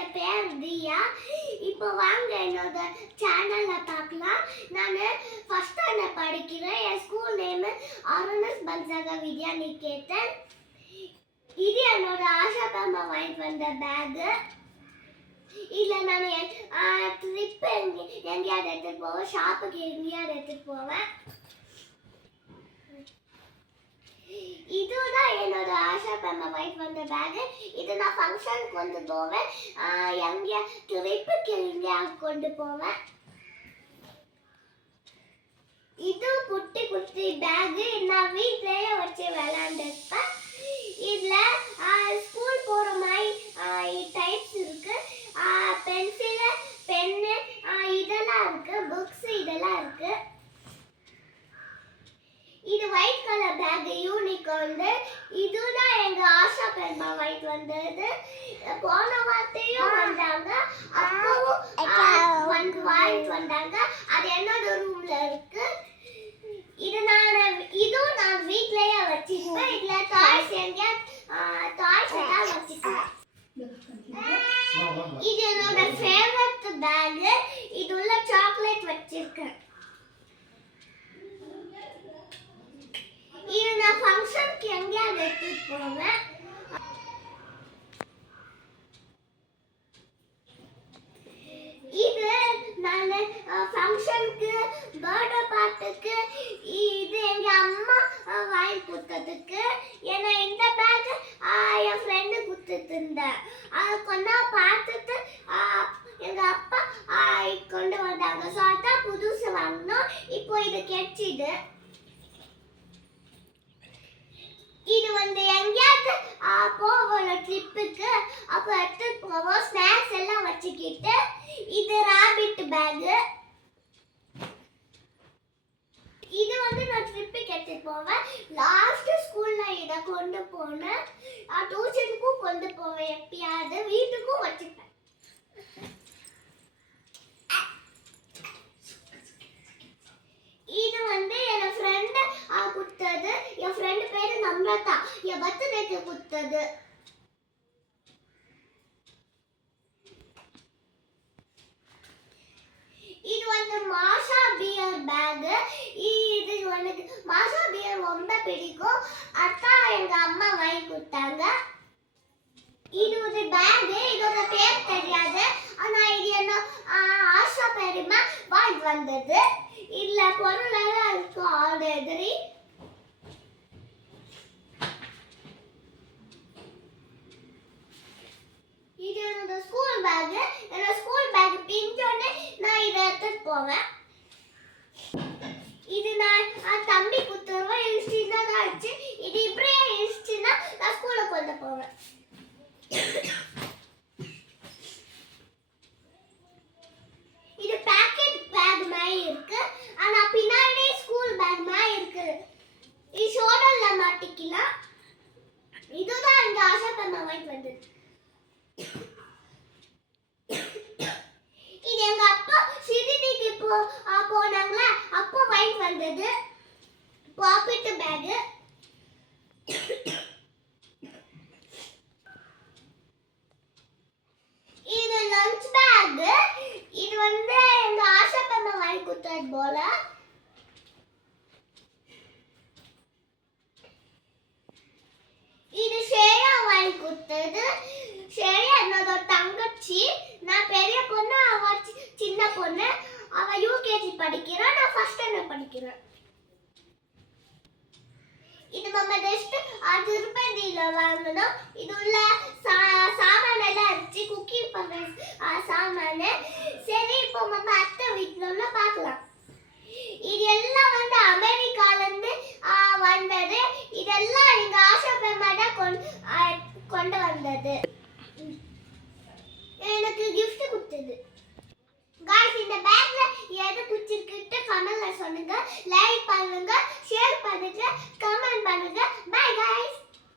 என் பேர் தியா. இப்போ வாங்க என்னோட சேனல்ல பார்க்கலாம். நான் ஃபர்ஸ்ட் ஸ்டாண்டர்ட் படிக்கிறேன். என் ஸ்கூல் நேம் அருணஸ் பன்சாகா வித்யா நிகேதன். இது என்னோட ஆஷா அம்மா வாங்கிட்டு வந்த பேக். இல்ல நான் ட்ரிப் எங்கேயாவது எடுத்துட்டு போவேன், ஷாப்புக்கு எங்கேயாவது எடுத்துட்டு போவேன். இதுதான் என்னோட ஆஷா அம்மா வாங்கிட்டு வந்த பேக். இது நான் ஃபங்க்ஷனுக்கு கொண்டு போவேன், எங்கேயா ட்ரிப்புக்கு எங்கேயாவது கொண்டு போவேன். இது குட்டி குட்டி பேக் நான் வீட்லயே வச்சு விளையாண்டுப்பேன். இதுல ஸ்கூல் போற மாதிரி டைப்ஸ் இருக்கு. பென்சில், பென்னு இதெல்லாம் இருக்கு. புக்ஸ் இதெல்லாம் இருக்கு. இது ஒயிட் கலர் பேக் யூனிகார்ன். இதுதான் எங்க ஆஷா அம்மா வாங்கிட்டு வந்தது. போன வாரத்தையும் வந்தாங்க, அப்பவும் வாங்கிட்டு வந்தாங்க. அது என்னோட ரூம்ல இருக்கு. இதுவும் நான் வீட்லயே வச்சிருப்பேன். இதுல டாய்ஸ் டாய்ஸ் எல்லாம் வச்சிருக்கேன். இது என்னோட ஃபேவரட் பேக். இது உள்ள சாக்லேட் வச்சிருக்கேன். இது நான் ஃபங்க்ஷனுக்கு எங்கேயாவது எடுத்துட்டு போவேன். இது நான் ஃபங்க்ஷனுக்கு, பர்த்டே பார்ட்டிக்கு, இது எங்க அம்மா வாங்கி கொடுத்ததுக்கு. ஏன்னா இந்த பேக் என் ஃப்ரெண்டு கொடுத்துட்டு இருந்தேன். அதை கொண்டா பார்த்துட்டு எங்க அப்பா கொண்டு வந்தாங்க. ஸோ அதான் புதுசு வாங்கினோம். இப்போ இது கெச்சிது. இது எங்கேயாவது போவோம் ட்ரிப்புக்கு, அப்போ எடுத்துட்டு போவோம் ஸ்நாக்ஸ் எல்லாம் வச்சுக்கிட்டு. இது ராபிட் பேக். இது நான் ட்ரிப்புக்கு எடுத்துட்டு போவேன். லாஸ்ட் ஸ்கூல்ல இதை கொண்டு போனேன். டியூஷனுக்கும் கொண்டு போவேன், எப்பயாவது வீட்டுக்கும் வச்சுப்பேன். இது என் ஃப்ரெண்ட் கொடுத்தது. என் ஃப்ரெண்ட் பேரு நம்ரதா. என் பர்த்டேக்கு கொடுத்தது. இது மாஷா பியர் பேக். இது மாஷா பியர் ரொம்ப பிடிக்கும். அதான் எங்க அம்மா வாங்கி கொடுத்தாங்க. இது ஒரு பேக். இதோட பேர் தெரியாது, ஆனா இது என்ன ஆஷா பெரியம்மா வாங்கிட்டு வந்தது. இல்ல பொருள் எல்லாம் இருக்கு ஆல்ரெடி. இது என்னோட ஸ்கூல் பேக். என்னோட ஸ்கூல் பேக் பிஞ்சோடனே நான் இதை எடுத்துட்டு போவேன். இது நான் தம்பி குத்துருவேன். இது சின்னதா ஆச்சு. இது இப்படியே இருந்துச்சுன்னா நான் ஸ்கூல்ல கொண்டு போவேன். இது பேக்கெட் பேக் மாதிரி இருக்கு, ஆனா பின்னாடி ஸ்கூல் பேக் மாதிரி இருக்கு. இது ஷோல்டர்ல மாட்டிக்கலாம். இதுதான் எங்க ஆஷா அம்மா வாங்கிட்டு வந்தது. இது எங்க அப்பா சிறுடிக்கு போனாங்களா, அப்போ வாங்கிட்டு வந்தது பாக்கெட் பேக். இது லஞ்ச் பேக். இது எங்க ஆஷா அம்மா வாங்கி கொடுத்தது போல. இது ஷேயா வாங்கி கொடுத்தது. ஷேயா என்னோட தங்கச்சி. நான் பெரிய பொண்ணு, அவ சின்ன பொண்ணு. அவ யூகேஜி படிக்கிறா, நான் ஃபர்ஸ்ட் ஸ்டாண்டர்ட் படிக்கிறேன். இது நம்ம ஜஸ்ட் 5 ரூபாயில வாங்கணும். இது உள்ள சாமான் எல்லாம் இருந்துச்சு, குக்கிங் பண்ற சாமான். சரி, இப்போ நம்ம அத்தை வீட்டுல உள்ள பார்க்கலாம். இது எல்லாம் அமெரிக்கால இருந்து வந்தது. இதெல்லாம் எங்க ஆஷா அம்மா தான் கொண்டு வந்தது. எனக்கு கிஃப்ட் கொடுத்தது. गाइस, இந்த பேக்ல எது பிடிச்சிருக்குன்னு கமெண்ட்ல சொல்லுங்க. லைக் பண்ணுங்க, ஷேர் பண்ணுங்க, கமெண்ட் பண்ணுங்க. By guys.